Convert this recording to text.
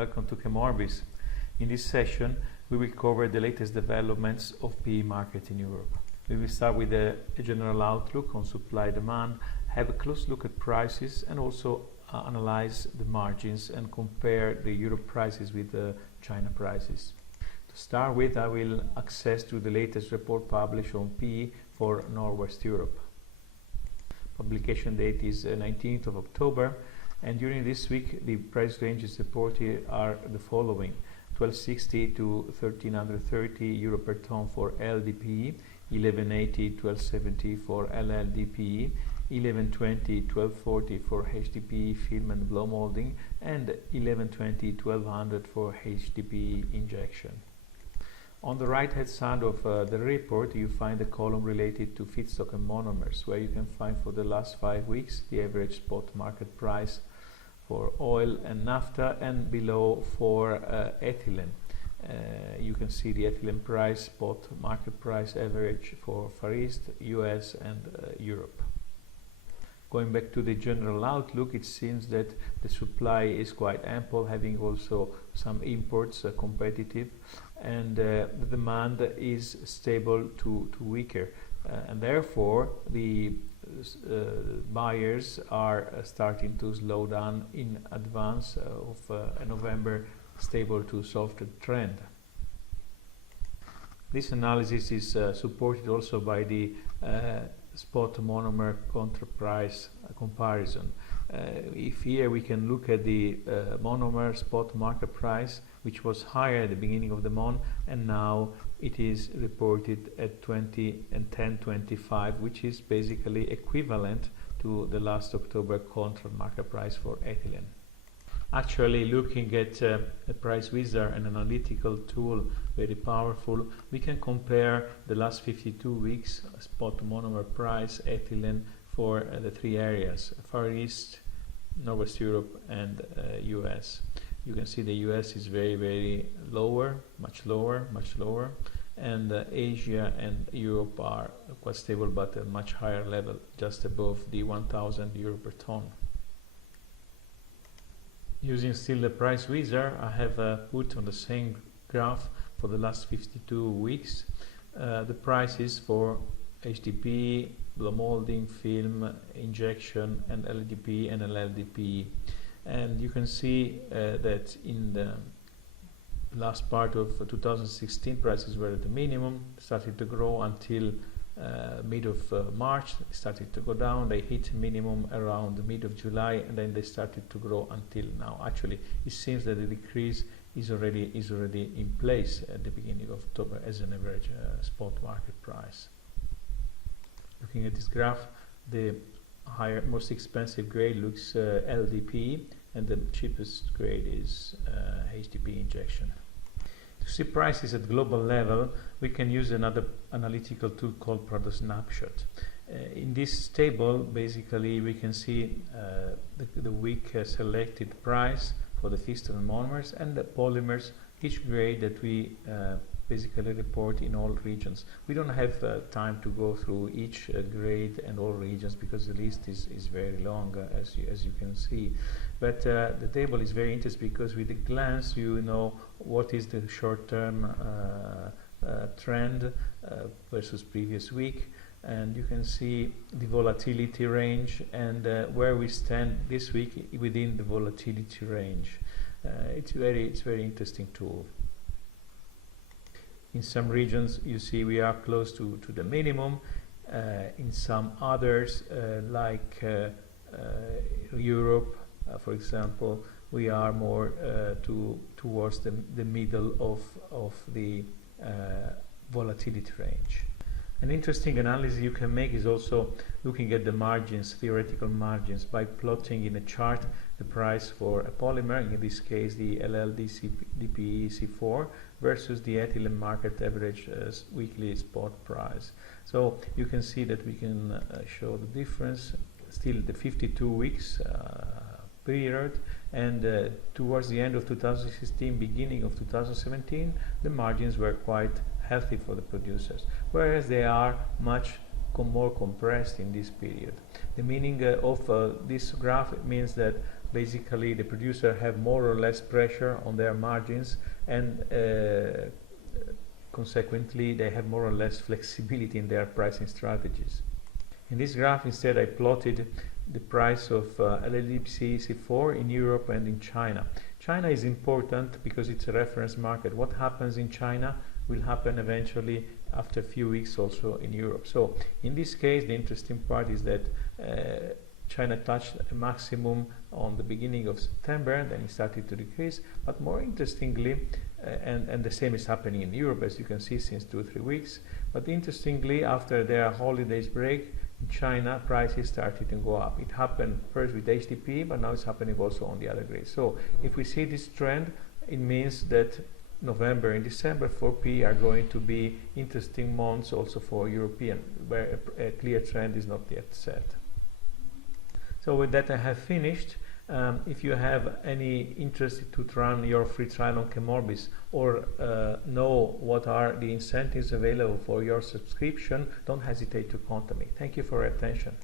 welcome to ChemOrbis. In this session we will cover the latest developments of PE market in Europe. We will start with a general outlook on supply demand, have a close look at prices and also analyze the margins and compare the Europe prices with the China prices. To start with, I will access to the latest report published on PE for Northwest Europe. Publication date is 19th of October, and during this week the price ranges reported are the following: 1260 to 1330 euro per ton for LDPE, 1180 1270 for LLDPE, 1120 1240 for HDPE film and blow molding, and 1120 1200 for HDPE injection. On the right hand side of the report you find a column related to feedstock and monomers, where you can find for the last 5 weeks the average spot market price for oil and naphtha, and below for ethylene. You can see the ethylene price, spot market price average for Far East, US and Europe. Going back to the general outlook, it seems that the supply is quite ample, having also some imports competitive, and the demand is stable to weaker, and therefore the buyers are starting to slow down in advance of a November stable to softer trend. This analysis is supported also by the spot monomer contract price comparison. If here we can look at the monomer spot market price, which was higher at the beginning of the month, and now it is reported at 20 and 10.25, which is basically equivalent to the last October contract market price for ethylene. Actually, looking at a price wizard, an analytical tool, very powerful, we can compare the last 52 weeks spot monomer price ethylene for the 3 areas: Far East, Northwest Europe and US. You can see the US is very lower, much lower, and Asia and Europe are quite stable but at a much higher level, just above the 1000 euro per ton. Using still the price wizard, I have put on the same graph for the last 52 weeks the prices for HDPE, blow molding, film, injection, and LDPE and LLDPE. And you can see that in the last part of 2016 prices were at the minimum, started to grow until mid of March, started to go down. They hit minimum around the mid of July, and then they started to grow until now. Actually, it seems that the decrease is already in place at the beginning of October as an average spot market price. Looking at this graph, the higher, most expensive grade looks LDPE, and the cheapest grade is HDPE injection. To see prices at global level, we can use another analytical tool called Product Snapshot. In this table, basically, we can see the week selected price for the feedstock and monomers and the polymers, each grade that we basically report in all regions. We don't have time to go through each grade and all regions because the list is very long, as you can see. But the table is very interesting because with a glance you know what is the short-term trend versus previous week, and you can see the volatility range and where we stand this week within the volatility range. It's very interesting tool. In some regions you see we are close to the minimum. In some others like Europe, for example, we are more towards the middle of the volatility range. An interesting analysis you can make is also looking at the margins, theoretical margins, by plotting in a chart the price for a polymer, in this case the LLDPE C4, versus the ethylene market average weekly spot price. So you can see that we can show the difference, still the 52 weeks period, and towards the end of 2016, beginning of 2017, the margins were quite healthy for the producers, whereas they are much more compressed in this period. The meaning of this graph means that basically the producer have more or less pressure on their margins, and consequently they have more or less flexibility in their pricing strategies. In this graph instead I plotted the price of LLDPE C4 in Europe and in China. China is important because it's a reference market. What happens in China will happen eventually after a few weeks also in Europe. So in this case the interesting part is that China touched a maximum on the beginning of September, then it started to decrease, but more interestingly, and the same is happening in Europe, as you can see, since 2-3 weeks, but interestingly, after their holidays break, in China, prices started to go up. It happened first with HDPE, but now it's happening also on the other grades. So if we see this trend, it means that November and December for PE are going to be interesting months also for European, where a clear trend is not yet set. So with that I have finished. If you have any interest to run your free trial on ChemOrbis, or know what are the incentives available for your subscription, don't hesitate to contact me. Thank you for your attention.